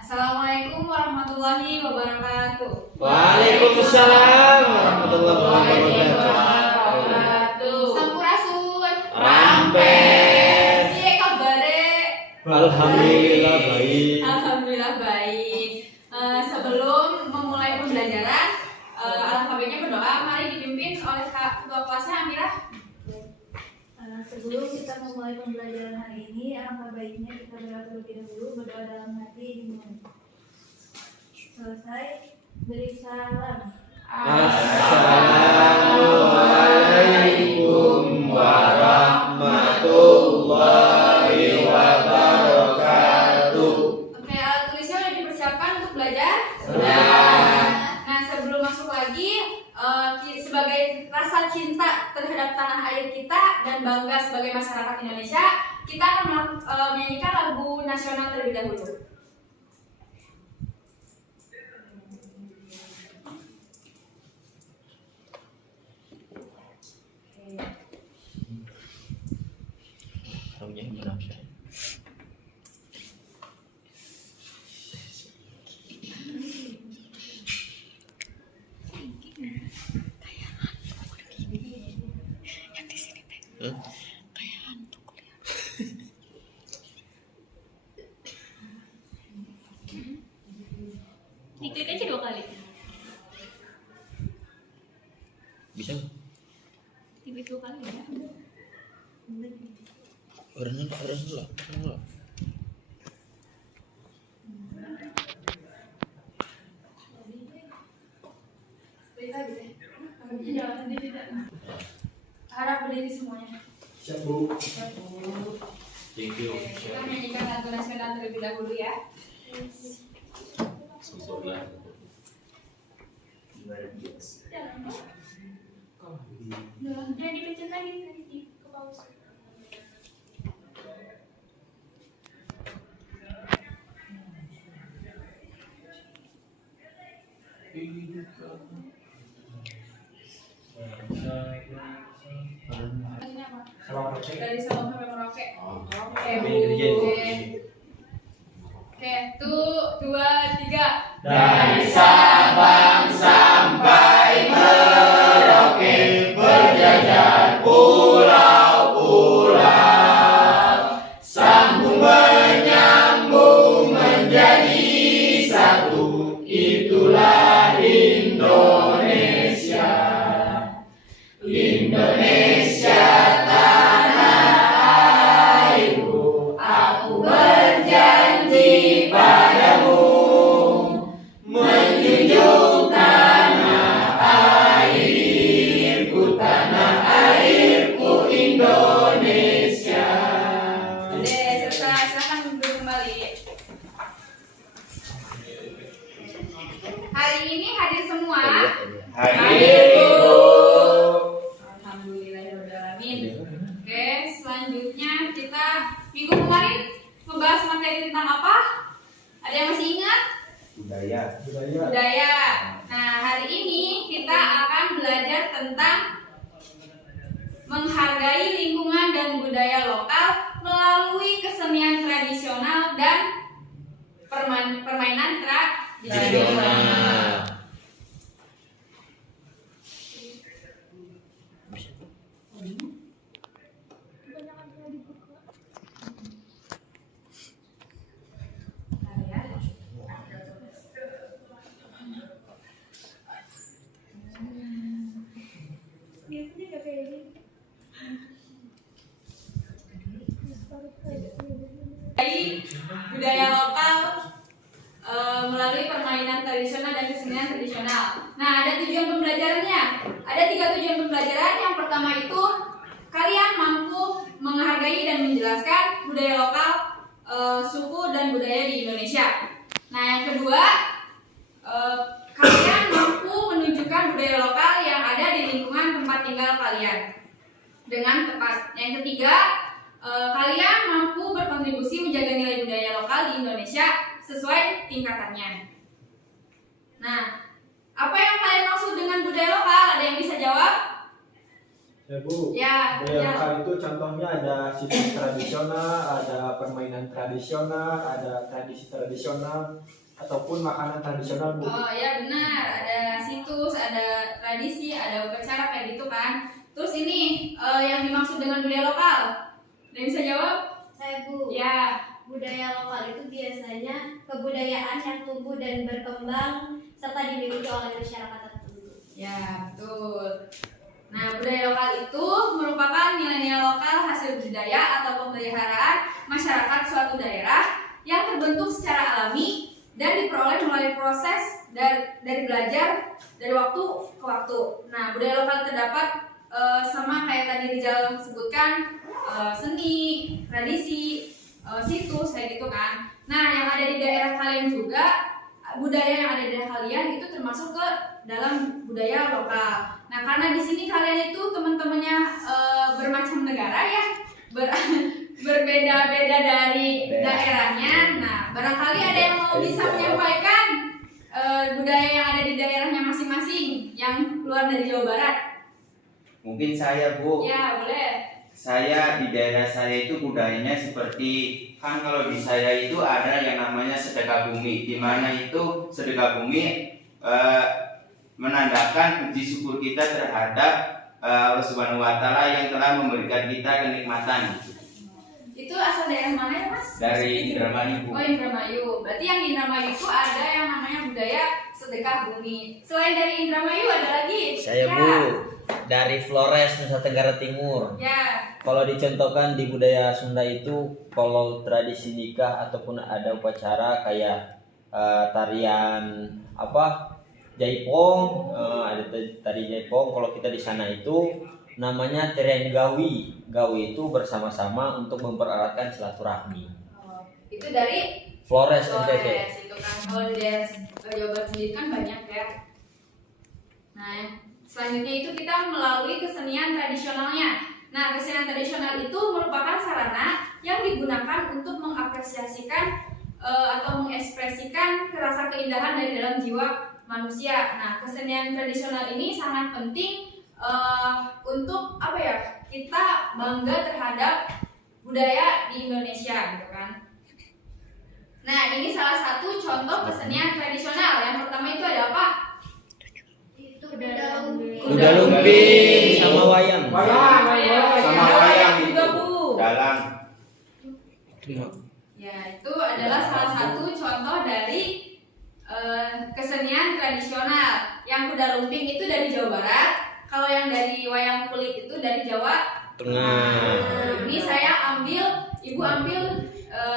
Assalamualaikum warahmatullahi wabarakatuh. Waalaikumsalam warahmatullahi wabarakatuh. Sampurasun. Rampes. Piye kabare? Alhamdulillah baik. Alhamdulillah baik. Sebelum memulai pembelajaran, alfabetnya berdoa. Mari dipimpin oleh ketua kelasnya Amirah. Sebelum kita memulai pembelajaran hari ini, alangkah baiknya kita terlebih dahulu berdoa dalam hati dimulai. Selesai, beri salam. Assalamualaikum warahmatullahi wabarakatuh. Oke, alat tulisnya sudah dipersiapkan untuk belajar? Sudah. Nah, sebelum masuk lagi, sebagai rasa cinta terhadap tanah air kita dan bangga sebagai masyarakat Indonesia, kita akan menyanyikan lagu nasional terlebih dahulu. Diklik aja 2 kali. Bisa? Diklik 2 kali ya. Orang lah. Harap berdiri semuanya. Siap, Bu. Thank you. Kita menyanyikan lagu nasional terlebih dahulu ya. Sempurna. Jangan dipencet lagi di ke pause. Dari Sabang sampai Merauke. Oke, Bu. Oke, 2, 3. Dari Sabang sampai Merauke, berjajar pulau-pulau, sambung menyambung menjadi satu, itulah Indonesia. Indonesia tanah airku, aku berjanji padamu, menjunjung tanah airku Indonesia. Oke, silakan duduk kembali. Hari ini hadir semua. Hadir, Ibu. Alhamdulillahirrahmanirrahim. Oke, selanjutnya kita minggu kemarin membahas materi tentang apa? Ada yang masih ingat? Budaya. Nah, hari ini kita akan belajar tentang menghargai lingkungan dan budaya lokal melalui kesenian tradisional dan permainan tradisional. Budaya lokal melalui permainan tradisional dan kesenian tradisional. Nah, ada tujuan pembelajarannya. Ada 3 tujuan pembelajaran. Yang pertama itu kalian mampu menghargai dan menjelaskan budaya lokal, suku dan budaya di Indonesia. Nah, yang kedua, kalian mampu menunjukkan budaya lokal yang ada di lingkungan tempat tinggal kalian dengan tepat. Yang ketiga, kalian mampu berkontribusi menjaga nilai budaya lokal di Indonesia sesuai tingkatannya. Nah, apa yang kalian maksud dengan budaya lokal? Ada yang bisa jawab? Ya Bu, Ya, budaya ya. lokal itu contohnya ada situs tradisional, ada permainan tradisional, ada tradisi tradisional, ataupun makanan tradisional Bu. Oh ya benar, ada situs, ada tradisi, ada upacara kayak gitu kan. Terus ini yang dimaksud dengan budaya lokal. Ada yang bisa jawab? Saya Bu. Ya. Budaya lokal itu biasanya kebudayaan yang tumbuh dan berkembang serta dimiliki oleh masyarakat tertentu. Ya, betul. Nah, budaya lokal itu merupakan nilai-nilai lokal hasil budaya atau pemeliharaan masyarakat suatu daerah yang terbentuk secara alami dan diperoleh melalui proses dari belajar dari waktu ke waktu. Nah, budaya lokal terdapat sama kayak tadi Rizal sebutkan, seni, tradisi, situs kayak gitu kan. Nah, yang ada di daerah kalian juga, budaya yang ada di daerah kalian itu termasuk ke dalam budaya lokal. Nah, karena di sini kalian itu teman-temannya bermacam negara ya, berbeda-beda dari daerahnya. Nah, barangkali ada yang mau bisa menyampaikan budaya yang ada di daerahnya masing-masing yang keluar dari Jawa Barat. Mungkin saya Bu, Ya, boleh. saya di daerah saya itu budayanya seperti, kan kalau di saya itu ada yang namanya sedekah bumi, di mana itu sedekah bumi menandakan puji syukur kita terhadap Allah Subhanahu wa Ta'ala yang telah memberikan kita kenikmatan. Itu asal daerah mana ya, Mas? Dari Indramayu Bu. Oh, Indramayu. Berarti yang di Indramayu itu ada yang namanya budaya sedekah bumi. Selain dari Indramayu ada lagi? Saya Ya. Bu, dari Flores, Nusa Tenggara Timur. Ya. Kalau dicontohkan di budaya Sunda itu, kalau tradisi nikah ataupun ada upacara kayak tarian Jaipong, ada tari Jaipong. Kalau kita di sana itu namanya tarian Gawi. Gawi itu bersama-sama untuk mempereratkan silaturahmi. Oh, itu dari Flores NTT. Flores itu kan. Kalau di daerah Jawa Barat sendiri kan banyak ya. Nah, selanjutnya itu kita melalui kesenian tradisionalnya. Nah, kesenian tradisional itu merupakan sarana yang digunakan untuk mengapresiasikan atau mengekspresikan rasa keindahan dari dalam jiwa manusia. Nah, kesenian tradisional ini sangat penting untuk kita bangga terhadap budaya di Indonesia gitu kan. Nah, ini salah satu contoh kesenian tradisional. Yang pertama itu ada apa? Itu kuda lumping. Kuda lumping sama wayang. Sama wayang juga, itu. Bu. Dalam Ya, itu adalah salah satu contoh dari kesenian tradisional. Yang kuda lumping itu dari Jawa Barat. Kalau yang dari wayang kulit itu dari Jawa Tengah. Ini saya Ibu ambil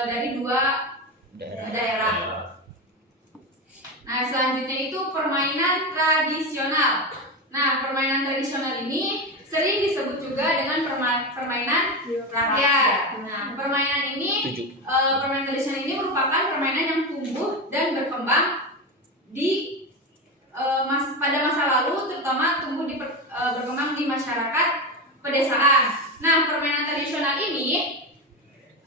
dari dua daerah. Nah, selanjutnya itu permainan tradisional. Nah, permainan tradisional ini sering disebut juga dengan permainan rakyat. Nah, permainan tradisional ini merupakan permainan yang tumbuh dan berkembang pada masa lalu, terutama berkembang di masyarakat pedesaan. Nah, permainan tradisional ini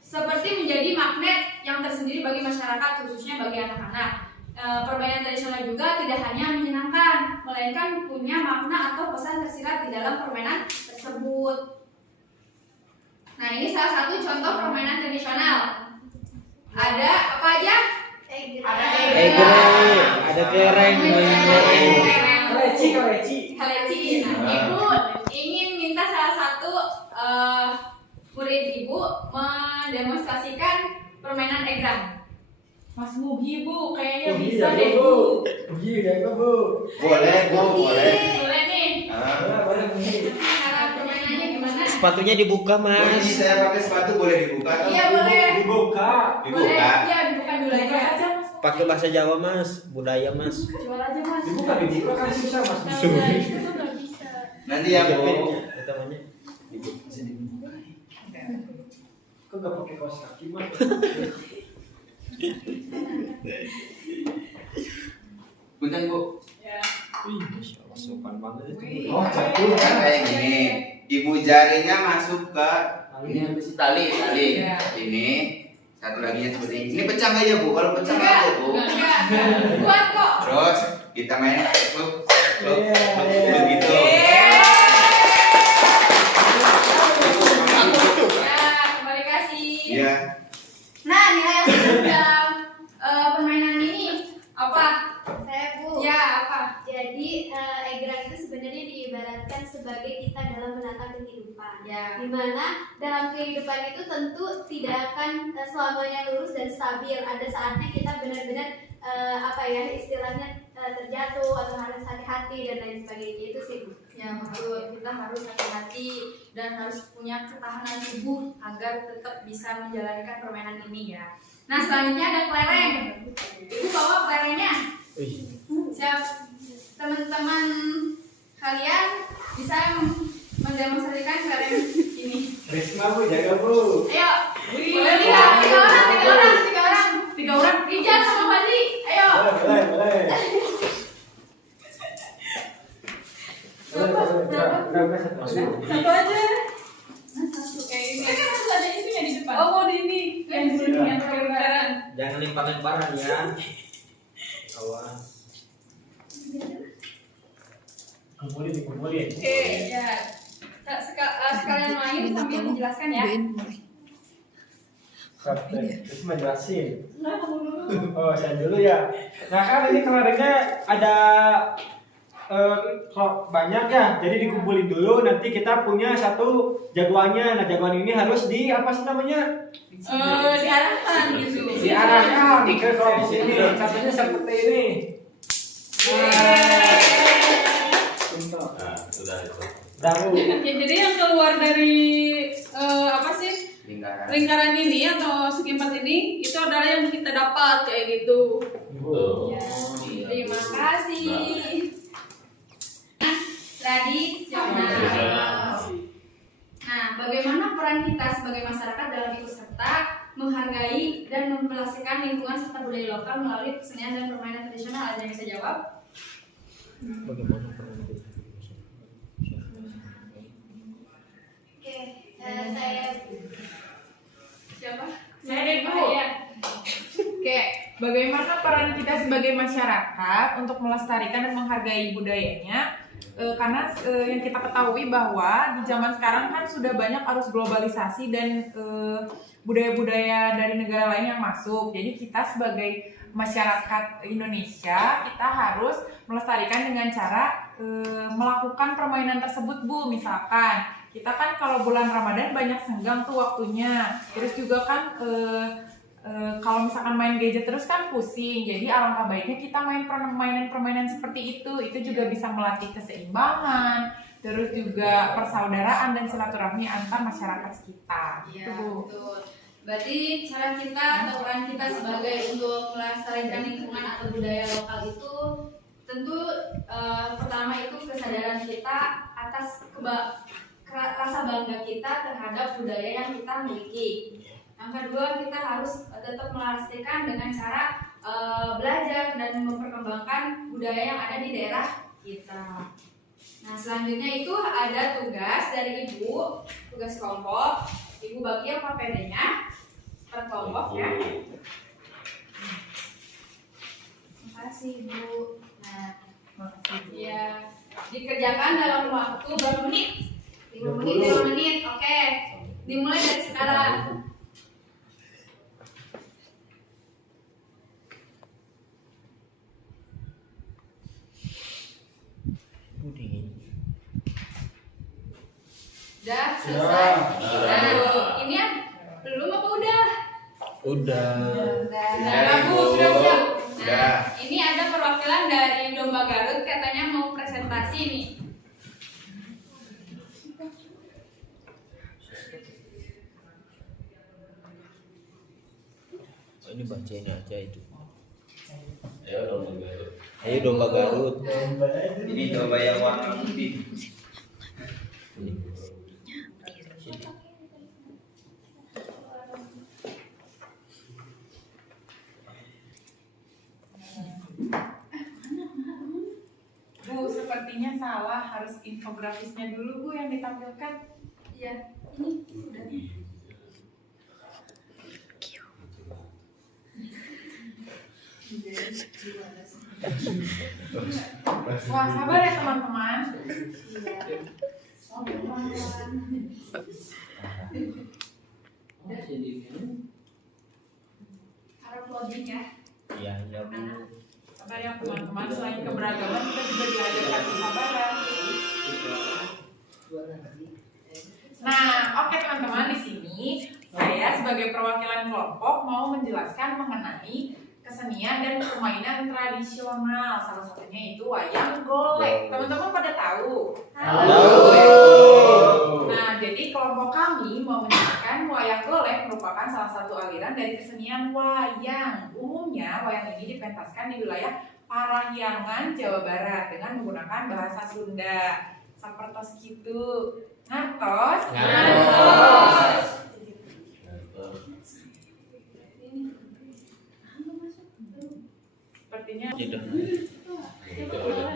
seperti menjadi magnet yang tersendiri bagi masyarakat, khususnya bagi anak-anak. Permainan tradisional juga tidak hanya menyenangkan, melainkan punya makna atau pesan tersirat di dalam permainan tersebut. Nah, ini salah satu contoh permainan tradisional. Ada apa aja? Ada kelereng, main kelereng. Kaleci. Nah, Ibu ingin minta salah satu murid Ibu mendemonstrasikan permainan egrang. Mas Mugi Bu, kayaknya Mugi, bisa ya, deh Bu. Bu. Mugi, ya Bu. boleh Bu, boleh. Boleh nih. Boleh Mugi. Cara permainannya gimana? Sepatunya dibuka, Boleh Mas. nih, saya pakai sepatu boleh dibuka atau Iya, boleh. Dibuka. Boleh. dibuka? Iya, dibuka dulu Buka aja. aja Mas. Pakai bahasa Jawa, Mas. Budaya, Mas. Jual aja Mas. Dibuka kan susah Mas. Nah, itu tuh nggak bisa. Nanti ya Bu. Dijepitnya, namanya. Kok gak pakai kaos kaki Mas? Punten Bu. Ya. Wih, Masya Allah, sopan banget itu. Oh, jatuh Kan kan? kayak gini. Ibu jarinya masuk ke ini apa sih? Tali. Iya. Ini satu laginya seperti ini. Ini pecah nggak ya Bu? Kalau pecah nggak ya Bu? Enggak. Kuat kok. Terus kita main begitu. Yeay. Ya. Nah, nilai yang masuk dalam permainan ini apa? Saya Bu. Ya, apa? Jadi egrang itu sebenarnya diibaratkan sebagai kita dalam menata kehidupan. Ya. Dimana dalam kehidupan itu tentu tidak akan selamanya lurus dan stabil. Ada saatnya kita benar-benar istilahnya terjatuh atau harus hati-hati dan lain sebagainya. Itu sih Bu. Ya, betul. Kita harus hati-hati dan harus punya ketahanan tubuh agar tetap bisa menjalankan permainan ini ya. Nah, selanjutnya ada kelereng. Ibu bawa kelerengnya. Siap. Teman-teman kalian bisa mendemonstrasikan kelereng ini. Risma Bu, jaga Bu. Ayo. Boleh tiga orang. Rijal sama Fadli. Ayo. Boleh. Udah, masuk. Satu aja. Kayak ini. Kan harus ada itunya di depan. Oh, mau di ini. Yang di sini yang pakai lingkaran. Jangan lempar-lemparan ya. Awas. Kumpulin. Oke, ya. Sekalian main sambil menjelaskan ya. Terus menjelasin. Oh, saya dulu ya. Nah kan ini kelerengnya ada banyak ya. Jadi dikumpulin dulu. Nanti kita punya satu jagoannya. Nah jagoan ini harus di apa sih namanya? Diarahkan gitu. Diarahkan ke kelompok ini. Contohnya seperti ini. Nah, sudah itu. Daru. Ya, jadi yang keluar dari apa sih Lingkaran. lingkaran ini atau segi empat ini itu adalah yang kita dapat kayak gitu. Betul. Ya, terima kasih. Tradisional. Nah, bagaimana peran kita sebagai masyarakat dalam ikut serta menghargai dan memperlakukan lingkungan serta budaya lokal melalui kesenian dan permainan tradisional? Ada yang bisa jawab? Bagaimana peran kita? Oke, saya Siapa? Saya deh, Bu. Iya. Oke, bagaimana peran kita sebagai masyarakat untuk melestarikan dan menghargai budayanya? Karena yang kita ketahui bahwa di zaman sekarang kan sudah banyak arus globalisasi dan budaya-budaya dari negara lain yang masuk. Jadi kita sebagai masyarakat Indonesia kita harus melestarikan dengan cara melakukan permainan tersebut Bu. Misalkan kita kan kalau bulan Ramadan banyak senggang tuh waktunya. Terus juga kan kalau misalkan main gadget terus kan pusing. Jadi alangkah baiknya kita main permainan seperti itu. Itu juga bisa melatih keseimbangan, terus juga persaudaraan dan silaturahmi antar masyarakat sekitar. Iya, Gitu. betul. Berarti cara kita atau peran kita sebagai untuk melestarikan lingkungan atau budaya lokal itu tentu pertama itu kesadaran kita atas rasa bangga kita terhadap budaya yang kita miliki. Yang kedua, kita harus tetap melestarikan dengan cara belajar dan memperkembangkan budaya yang ada di daerah kita. Nah, selanjutnya itu ada tugas dari Ibu, tugas kelompok. Ibu bagi apa PD-nya per kelompok ya. Terima kasih Ibu. Nah, ya dikerjakan dalam waktu berapa menit? 5 menit. Oke. Dimulai dari sekarang. Udah selesai. Nah, ini ya belum apa udah? Udah. Udah, Bu, sudah siap. Udah. Nah, ini ada perwakilan dari Domba Garut katanya mau presentasi nih. Oh, ini bacain aja itu. Ya, dong Garut. Ayo domba Garut. Ini coba yang warna putih. Bu, sepertinya salah, harus infografisnya dulu Bu yang ditampilkan. Iya, ini sudah. Wah, sabar ya teman-teman. Iya. Harap closing ya. Iya, iya Bu. Karena yang teman-teman selain keberagaman kita juga diajarkan kesabaran. Nah, oke teman-teman, di sini saya sebagai perwakilan kelompok mau menjelaskan mengenai kesenian dan permainan tradisional. Salah satunya itu wayang golek. Teman-teman pada tahu? Nah, jadi kelompok kami mau menjelaskan wayang golek merupakan salah satu aliran dari kesenian wayang. Umumnya wayang ini dipentaskan di wilayah Parahyangan, Jawa Barat dengan menggunakan bahasa Sunda. Sapertos gitu. Ngartos? Sepertinya Gitu. Gitu, udah.